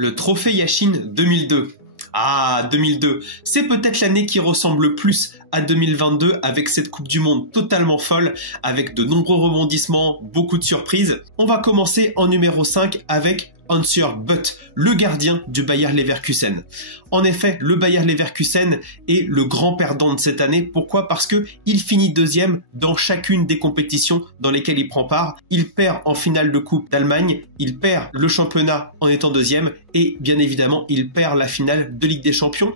Le trophée Yashin 2002. Ah, 2002, c'est peut-être l'année qui ressemble le plus à 2022 avec cette Coupe du Monde totalement folle, avec de nombreux rebondissements, beaucoup de surprises. On va commencer en numéro 5 avec Hans-Jörg Butt, le gardien du Bayer Leverkusen. En effet, le Bayer Leverkusen est le grand perdant de cette année. Pourquoi? Parce que il finit deuxième dans chacune des compétitions dans lesquelles il prend part. Il perd en finale de Coupe d'Allemagne, il perd le championnat en étant deuxième et bien évidemment, il perd la finale de Ligue des Champions.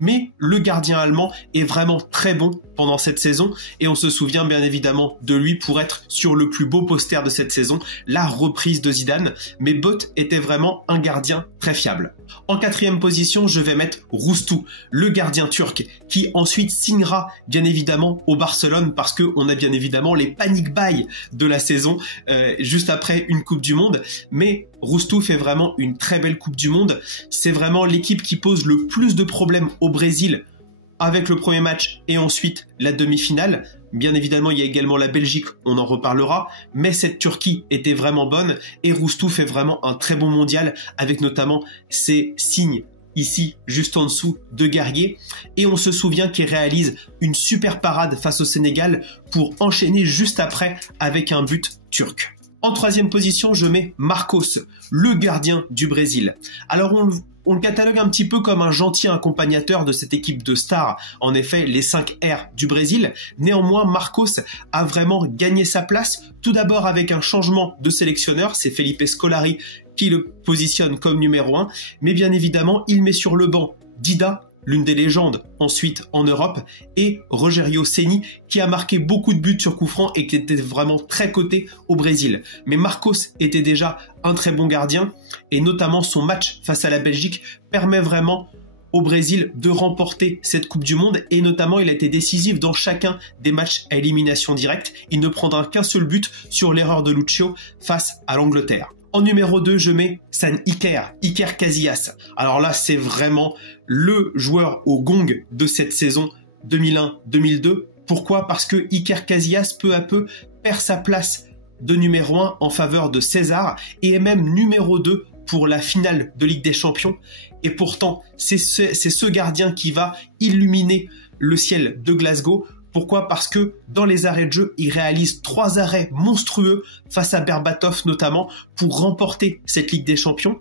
Mais le gardien allemand est vraiment très bon pendant cette saison et on se souvient bien évidemment de lui pour être sur le plus beau poster de cette saison, la reprise de Zidane. Mais Butt était vraiment un gardien très fiable. En quatrième position, je vais mettre Roustou, le gardien turc, qui ensuite signera bien évidemment au Barcelone parce qu'on a bien évidemment les panic buy de la saison juste après une Coupe du Monde. Mais Roustou fait vraiment une très belle Coupe du Monde. C'est vraiment l'équipe qui pose le plus de problèmes au Brésil avec le premier match et ensuite la demi-finale. Bien évidemment, il y a également la Belgique, on en reparlera, mais cette Turquie était vraiment bonne et Roustou fait vraiment un très bon mondial avec notamment ses signes ici, juste en dessous, de guerrier. Et on se souvient qu'il réalise une super parade face au Sénégal pour enchaîner juste après avec un but turc. En troisième position, je mets Marcos, le gardien du Brésil. Alors on le catalogue un petit peu comme un gentil accompagnateur de cette équipe de stars, en effet les 5 R du Brésil. Néanmoins, Marcos a vraiment gagné sa place, tout d'abord avec un changement de sélectionneur, c'est Felipe Scolari qui le positionne comme numéro 1, mais bien évidemment il met sur le banc Dida, l'une des légendes ensuite en Europe, et Rogério Ceni qui a marqué beaucoup de buts sur coup franc et qui était vraiment très coté au Brésil. Mais Marcos était déjà un très bon gardien et notamment son match face à la Belgique permet vraiment au Brésil de remporter cette Coupe du Monde et notamment il a été décisif dans chacun des matchs à élimination directe. Il ne prendra qu'un seul but sur l'erreur de Lucio face à l'Angleterre. En numéro 2, je mets San Iker Casillas. Alors là, c'est vraiment le joueur au gong de cette saison 2001-2002. Pourquoi? Parce que Iker Casillas, peu à peu, perd sa place de numéro 1 en faveur de César et est même numéro 2 pour la finale de Ligue des Champions. Et pourtant, c'est ce gardien qui va illuminer le ciel de Glasgow. Pourquoi? Parce que dans les arrêts de jeu, il réalise 3 arrêts monstrueux face à Berbatov notamment pour remporter cette Ligue des Champions.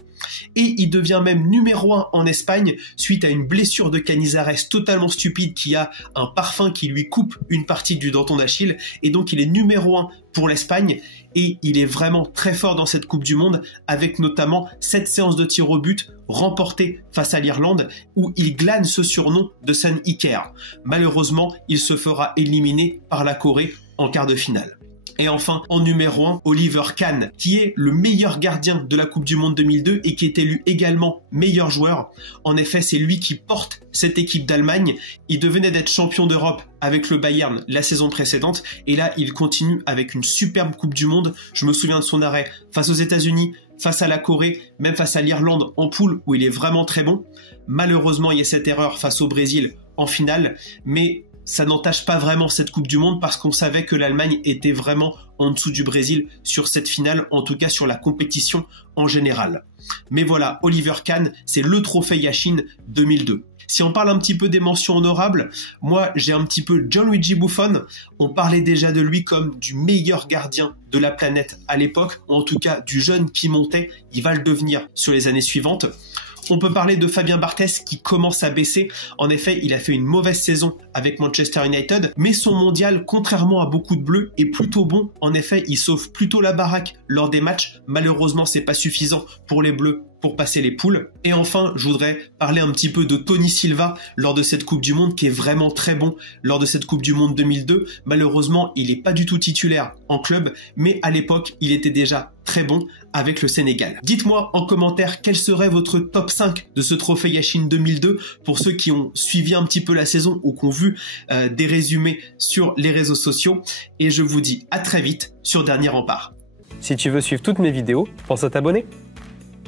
Et il devient même numéro 1 en Espagne suite à une blessure de Canizares totalement stupide qui a un parfum qui lui coupe une partie du denton d'Achille. Et donc il est numéro 1 pour l'Espagne et il est vraiment très fort dans cette Coupe du Monde avec notamment 7 séances de tir au but remportées face à l'Irlande où il glane ce surnom de San Iker. Malheureusement, il se fera éliminer par la Corée en quart de finale. Et enfin, en numéro 1, Oliver Kahn, qui est le meilleur gardien de la Coupe du Monde 2002 et qui est élu également meilleur joueur. En effet, c'est lui qui porte cette équipe d'Allemagne. Il devenait d'être champion d'Europe avec le Bayern la saison précédente et là, il continue avec une superbe Coupe du Monde. Je me souviens de son arrêt face aux États-Unis, face à la Corée, même face à l'Irlande en poule où il est vraiment très bon. Malheureusement, il y a cette erreur face au Brésil en finale, mais ça n'entache pas vraiment cette Coupe du Monde parce qu'on savait que l'Allemagne était vraiment en dessous du Brésil sur cette finale, en tout cas sur la compétition en général. Mais voilà, Oliver Kahn, c'est le trophée Yashin 2002. Si on parle un petit peu des mentions honorables, moi j'ai un petit peu Gianluigi Buffon. On parlait déjà de lui comme du meilleur gardien de la planète à l'époque, ou en tout cas du jeune qui montait, il va le devenir sur les années suivantes. On peut parler de Fabien Barthez qui commence à baisser. En effet, il a fait une mauvaise saison avec Manchester United, mais son mondial, contrairement à beaucoup de bleus, est plutôt bon. En effet, il sauve plutôt la baraque lors des matchs. Malheureusement, c'est pas suffisant pour les bleus pour passer les poules. Et enfin, je voudrais parler un petit peu de Tony Silva lors de cette Coupe du Monde qui est vraiment très bon lors de cette Coupe du Monde 2002. Malheureusement, il n'est pas du tout titulaire en club, mais à l'époque, il était déjà très bon avec le Sénégal. Dites-moi en commentaire quel serait votre top 5 de ce trophée Yashin 2002 pour ceux qui ont suivi un petit peu la saison ou qui ont vu des résumés sur les réseaux sociaux. Et je vous dis à très vite sur Dernier Rempart. Si tu veux suivre toutes mes vidéos, pense à t'abonner.